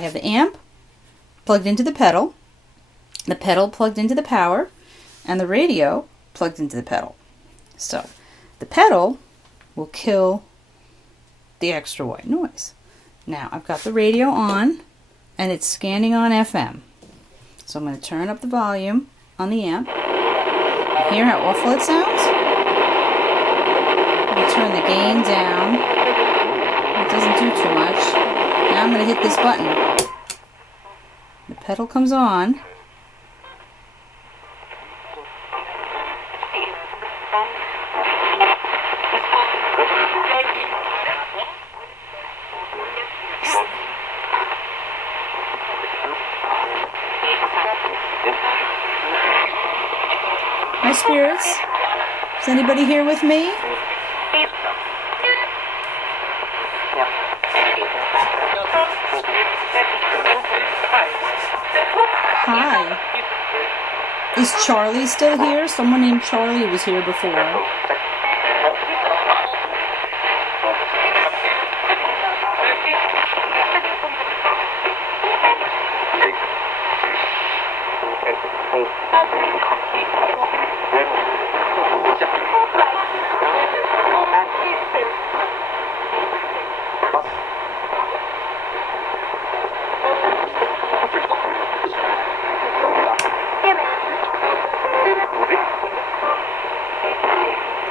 I have the amp plugged into the pedal plugged into the power, and the radio plugged into the pedal. So the pedal will kill the extra white noise. Now I've got the radio on and it's scanning on FM. So I'm going to turn up the volume on the amp. You hear how awful it sounds? I'm going to turn the gain down. It doesn't do too much. Now I'm going to hit this button. The pedal comes on. Hi, spirits. Is anybody here with me? Hi. Is Charlie still here? Someone named Charlie was here before.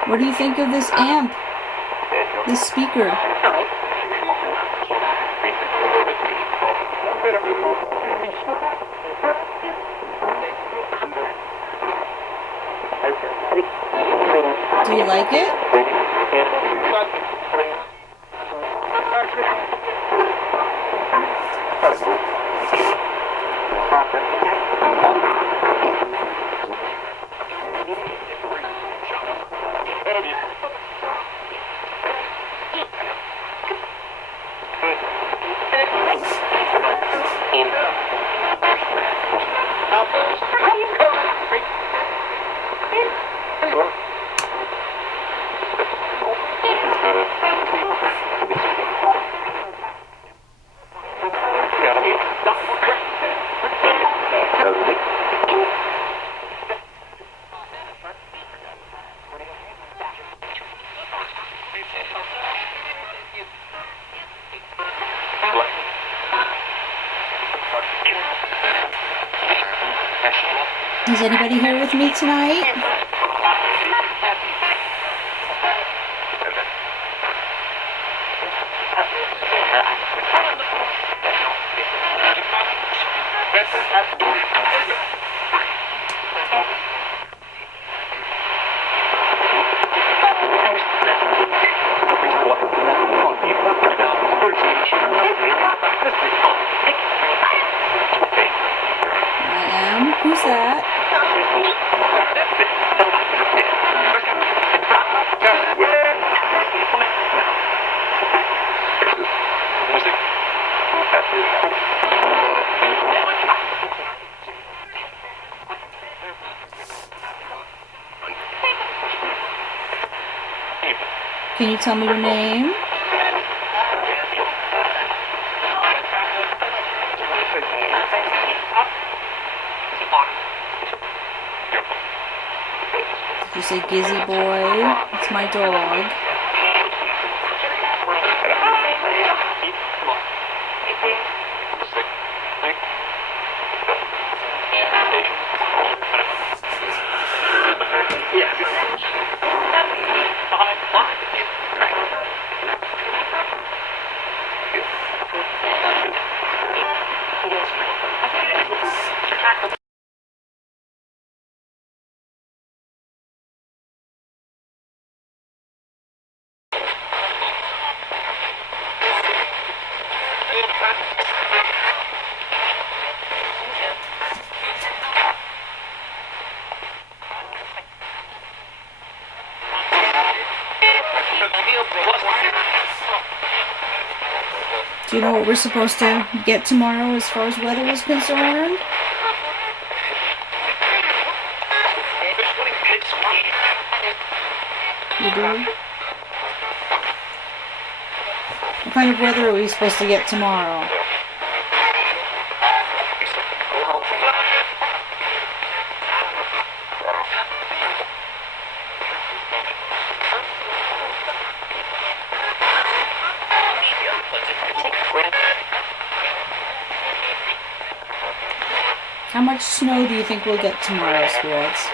What do you think of this amp? This speaker? Do you like it? Is anybody here with me tonight? I am. Who's that? Can you tell me your name? Did you say Gizzy Boy? It's my dog. Do you know what we're supposed to get tomorrow as far as weather is concerned? You do? What kind of weather are we supposed to get tomorrow? How much snow do you think we'll get tomorrow, spirits?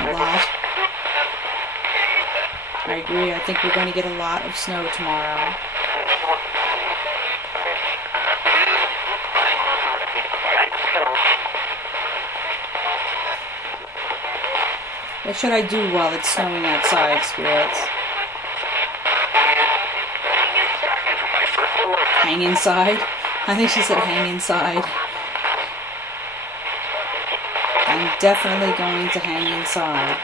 A lot. I agree. I think we're going to get a lot of snow tomorrow. What should I do while it's snowing outside, spirits? Hang inside? I think she said hang inside. I'm definitely going to hang inside.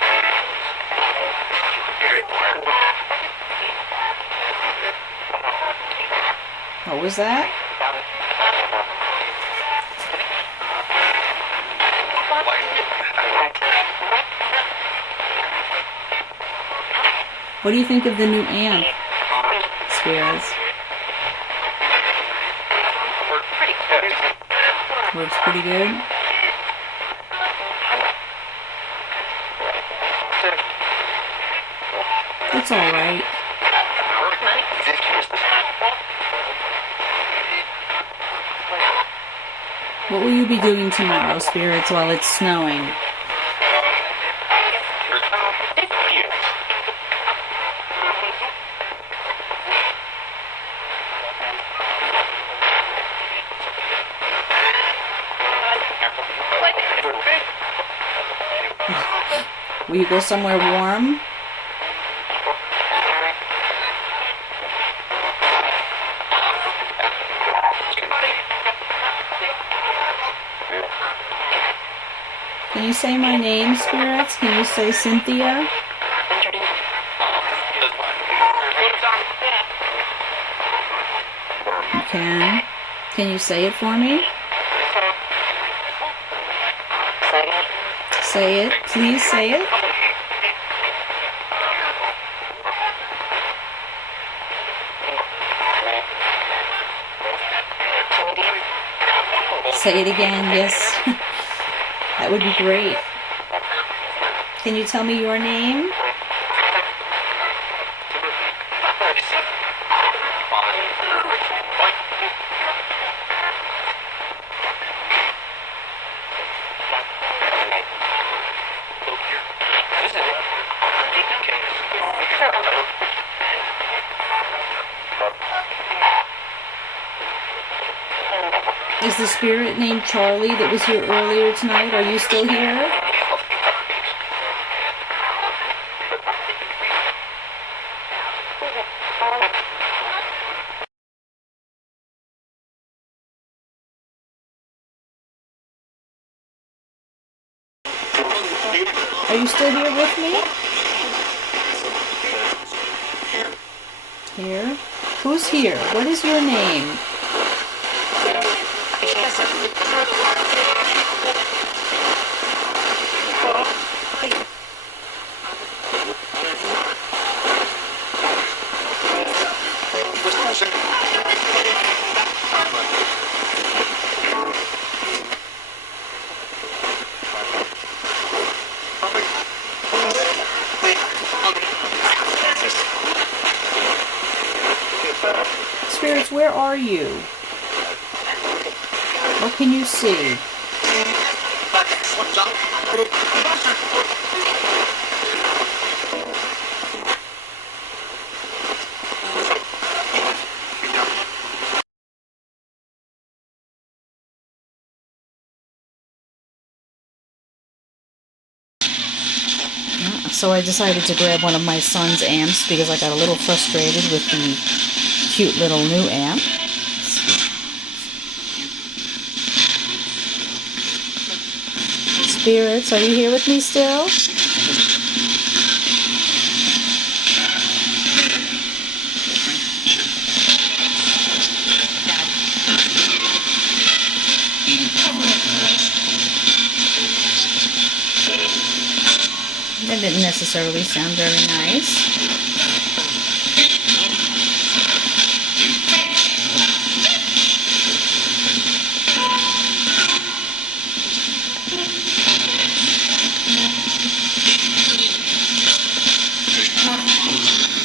What was that? What do you think of the new amp, spirits? Works pretty good. It's alright. What will you be doing tomorrow, spirits, while it's snowing? Will you go somewhere warm? Can you say my name, spirits? Can you say Cynthia? You can. Can you say it for me? Say it. Please say it. Say it again, yes. That would be great. Can you tell me your name? Is the spirit named Charlie that was here earlier tonight? Are you still here? Are you still here with me? Here? Who's here? What is your name? Spirits, where are you? What can you see? So I decided to grab one of my son's amps because I got a little frustrated with the cute little new amp. Spirits, are you here with me still? That didn't necessarily sound very nice.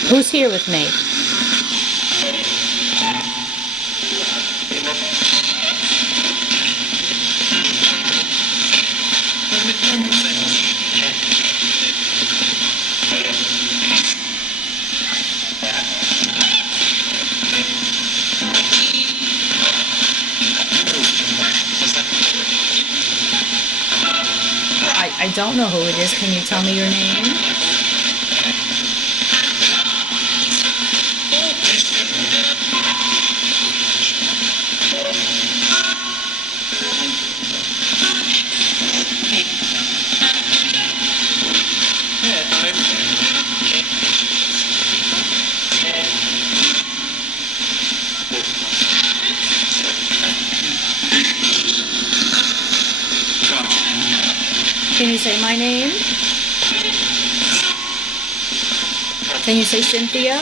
Who's here with me? don't know who it is, can you tell me your name? Can you say my name? Can you say Cynthia?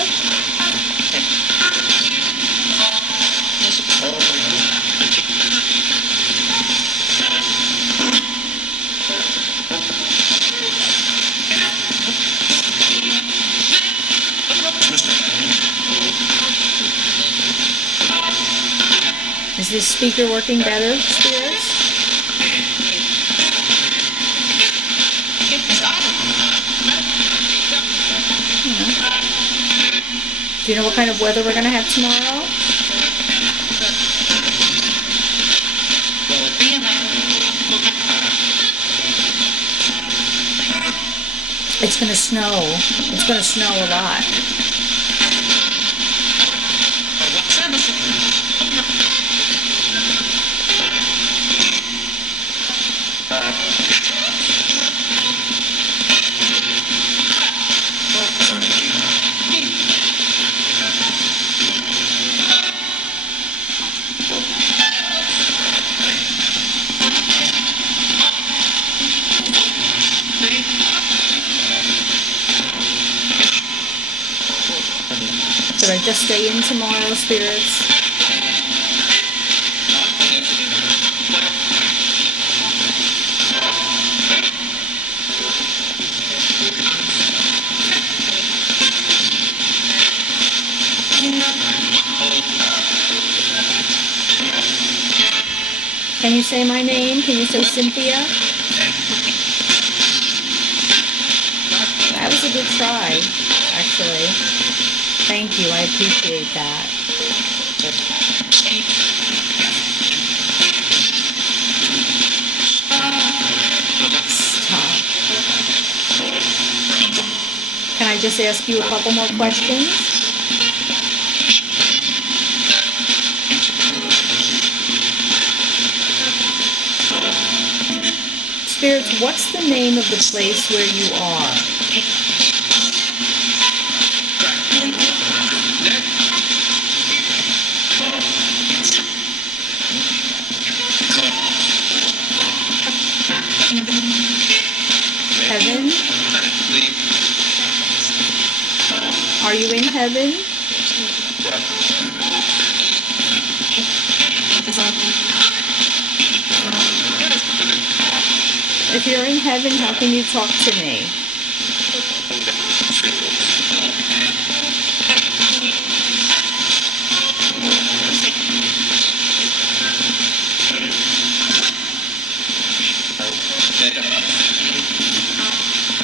Is this speaker working better, spirits? Do you know what kind of weather we're going to have tomorrow? It's going to snow. It's going to snow a lot. Should I just stay in tomorrow, spirits? Can you say my name? Can you say Cynthia? That was a good try, actually. Thank you, I appreciate that. Stop. Can I just ask you a couple more questions? Spirits, what's the name of the place where you are? Heaven? Are you in heaven? If you're in heaven, how can you talk to me?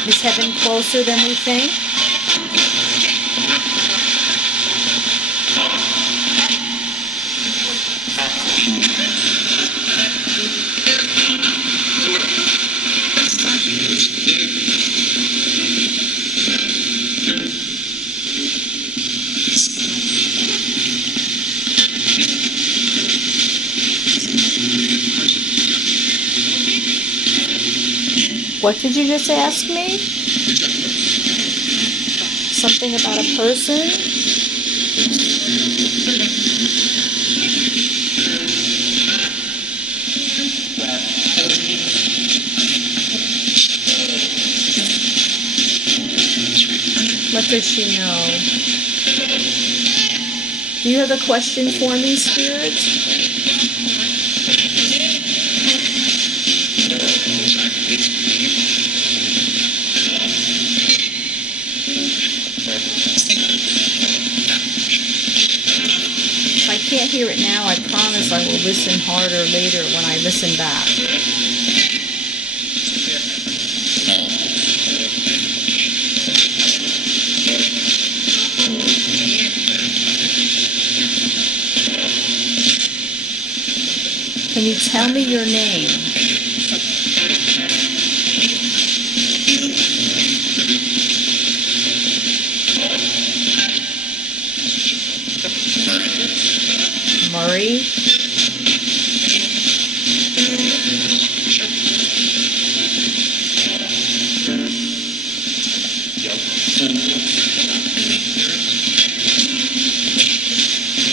Is heaven closer than we think? What did you just ask me? Something about a person? What does she know? Do you have a question for me, Spirit? If I can't hear it now, I promise I will listen harder later when I listen back. Can you tell me your name? Murray.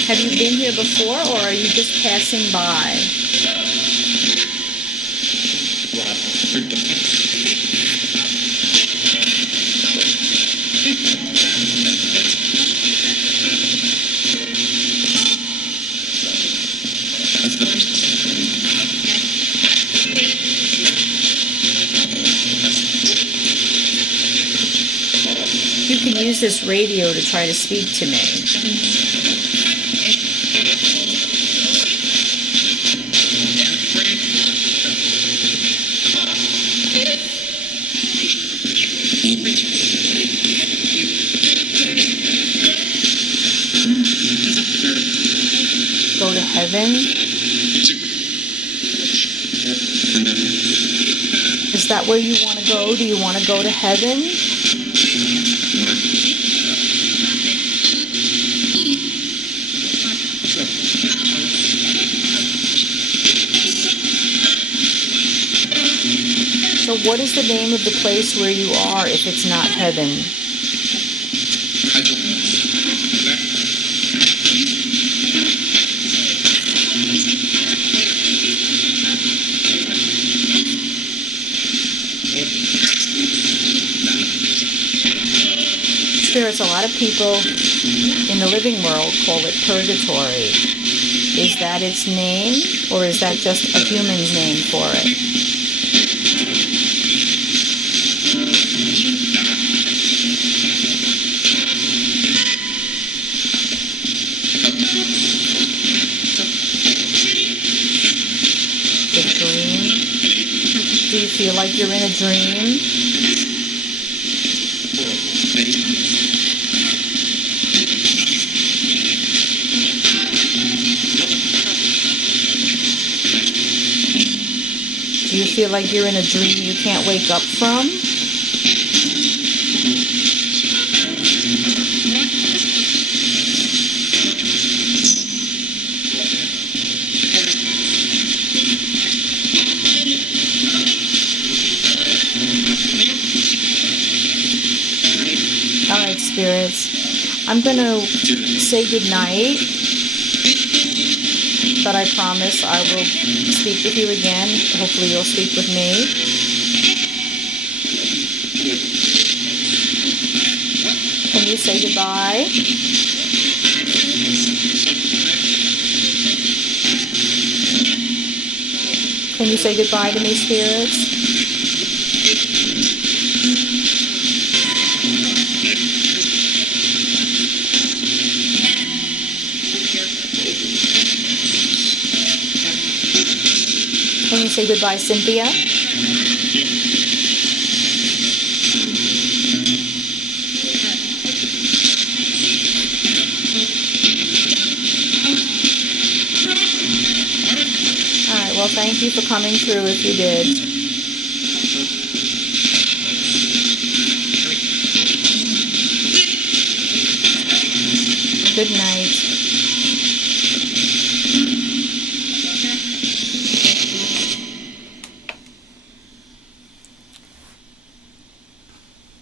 Have you been here before, or are you just passing by? You can use this radio to try to speak to me. Go to heaven? Is that where you want to go? Do you want to go to heaven? So what is the name of the place where you are if it's not heaven? Spirits, a lot of people in the living world call it purgatory. Is that its name, or is that just a human's name for it? The dream? Do you feel like you're in a dream? Do you feel like you're in a dream you can't wake up from? Alright, spirits. I'm going to say goodnight, but I promise I will speak with you again. Hopefully you'll speak with me. Can you say goodbye? Can you say goodbye to me, spirits? Can you say goodbye, Cynthia? Alright, well, thank you for coming through if you did. Good night.